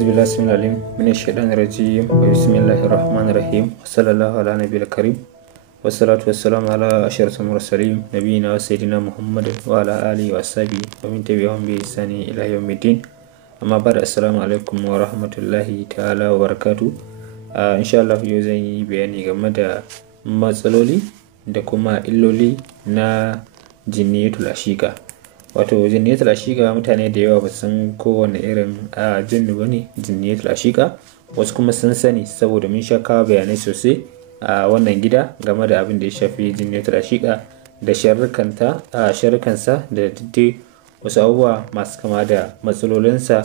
أعوذ بالله السميع العليم من الشيطان الرجيم بسم الله الرحمن الرحيم وصلى الله على نبي الكريم والصلاة والسلام على أشرف المرسلين نبينا وسيدنا محمد وعلى آله وصحبه ومن تبعهم بإحسان إلى يوم الدين. أما بعد السلام عليكم ورحمة الله تعالى وبركاته. إن شاء الله yau zan yi bayani game da matsaloli da kuma illoli na jinniyatul ashika. Wato jinniyatul ashika mutane da yawa ba san kowane irin jinni bane jinniyatul ashika, wasu kuma sun sani saboda mun sha kawo bayanai sosai a wannan gida game da abin da ya shafi jinniyatul ashika da sharrukansa da dai wasu abubuwa masu kama da matsalolinsa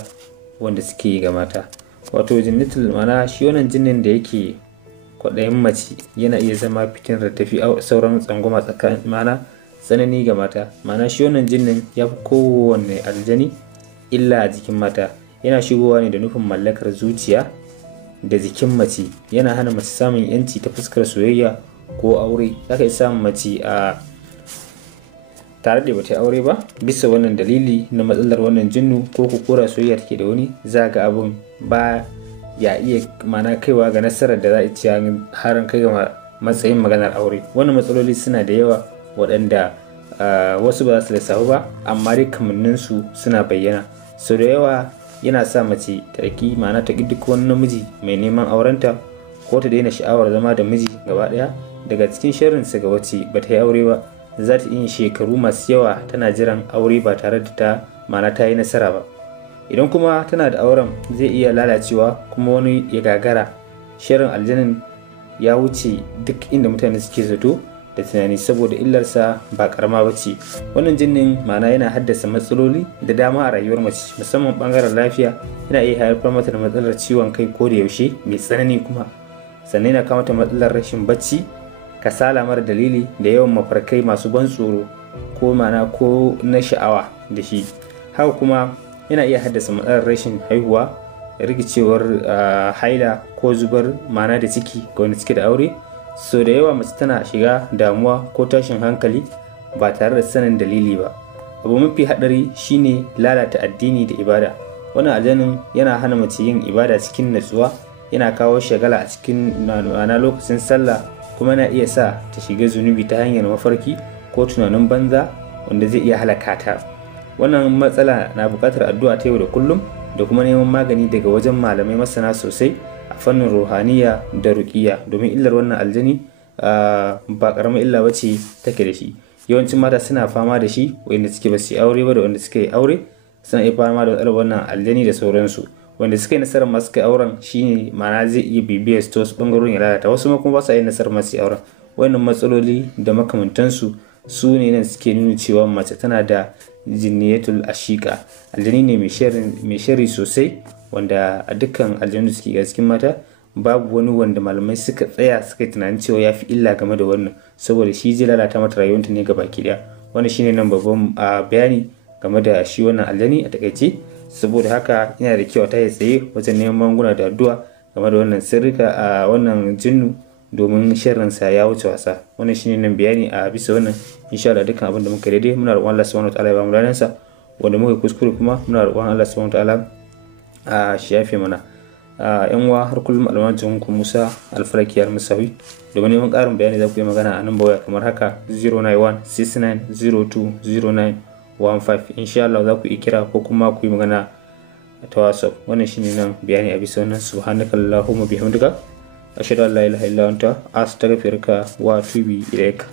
wanda suke ga mata. Wato jinniyatul mana shi wannan jinnin da yake kwaɗayin mace yana iya zama fitin da tafi sauran tsangwama tsakanin mana tsanani ga mata. Mana shi wannan jinnin ya fi kowanne aljani illa a jikin mata. Yana shigowa ne da nufin mallakar zuciya da jikin mace. Yana hana mace samun yanci ta fuskar soyayya ko aure. Zaka iya samun mace a tare da bata aure ba bisa wannan dalili na matsalar wannan jinnu, ko kura soyayya take da wani, za ga abun ba ya iya mana kaiwa ga nasarar da za a ci har kai ga matsayin maganar aure. Wannan matsaloli suna da yawa waɗanda wasu ba za su lissafu ba, amma dai kamanninsu suna bayyana. Sau da yawa yana sa mace ta ta ƙi duk wani namiji mai neman aurenta, ko ta daina sha'awar zama da miji gaba ɗaya. Daga cikin sharrinsa ga wacce ba ta yi aure ba, za ta yi shekaru masu yawa tana jiran aure ba tare da ta yi nasara ba. Idan kuma tana da auren zai iya lalacewa kuma wani ya gagara. Sharrin aljanin ya wuce duk inda mutane suke zato da tunani, saboda illarsa ba karama ba ce. Wannan jinnin yana haddasa matsaloli da dama a rayuwar mace, musamman bangaren lafiya. Yana iya haifar mata da matsalar ciwon kai ko da yaushe mai tsanani kuma, sannan yana kawo mata matsalar rashin bacci, kasala mara dalili da yawan mafarkai masu ban tsoro ko ko na sha'awa da shi. Haka kuma yana iya haddasa matsalar rashin haihuwa, rikicewar haila ko zubar da ciki ga wanda suke da aure. So da yawa mace tana shiga damuwa ko tashin hankali ba tare da sanin dalili ba. Abu mafi hadari shine lalata addini da ibada. Wannan aljanin yana hana mace yin ibada cikin natsuwa, yana kawo shagala a cikin lokacin sallah, kuma yana iya sa ta shiga zunubi ta hanyar mafarki ko tunanin banza wanda zai iya halaka ta. Wannan matsala na buƙatar addu'a ta yau da kullum da kuma neman magani daga wajen malamai masana sosai a fannin ruhaniya da ruqiyya, domin illar wannan aljani ba karamar illa bace take da shi. Yawancin mata suna fama da shi, wanda suke ba su aure ba da wanda suka yi aure suna iya fama da matsalar wannan aljani da sauransu. Wanda suka yi nasarar masu kai auren shine zai iya bibiyar su wasu bangarorin ya lalata, wasu kuma ba su yi nasarar masu auren. Wannan matsaloli da makamantansu su ne nan suke nuna cewa mace tana da jinniyatul ashika. Aljani ne mai sharri sosai, wanda a dukkan aljanu suke ga cikin mata babu wani wanda malamai suka tsaya suka yi tunanin cewa ya fi illa game da wannan, saboda shi zai lalata mata rayuwarta ne gabaki daya. Wannan shine nan babban bayani game da shi wannan aljani a takaice. Saboda haka yana da kyau ta yi tsaye wajen neman magunguna da addu'a game da wannan sirrika a wannan jinnu, domin sharrinsa ya wuce wasa. Wannan shine nan bayani a bisa wannan. Insha Allah dukkan abin da muka daidai muna roƙon Allah subhanahu wataala ya ba mu ladansa, wanda muka kuskure kuma muna roƙon Allah subhanahu wataala shi yafe mana. Yan uwa, har kullum almajirin ku Musa Alfaraki Almusawi. Domin neman ƙarin bayani za ku yi magana a nan waya kamar haka 09169020915. insha Allah za ku yi kira ko kuma ku yi magana ta WhatsApp. Wannan shine nan bayani a bisa wannan. Subhanakallahumma bihamdika ashhadu an la ilaha illa anta astaghfiruka wa atubu ilaik.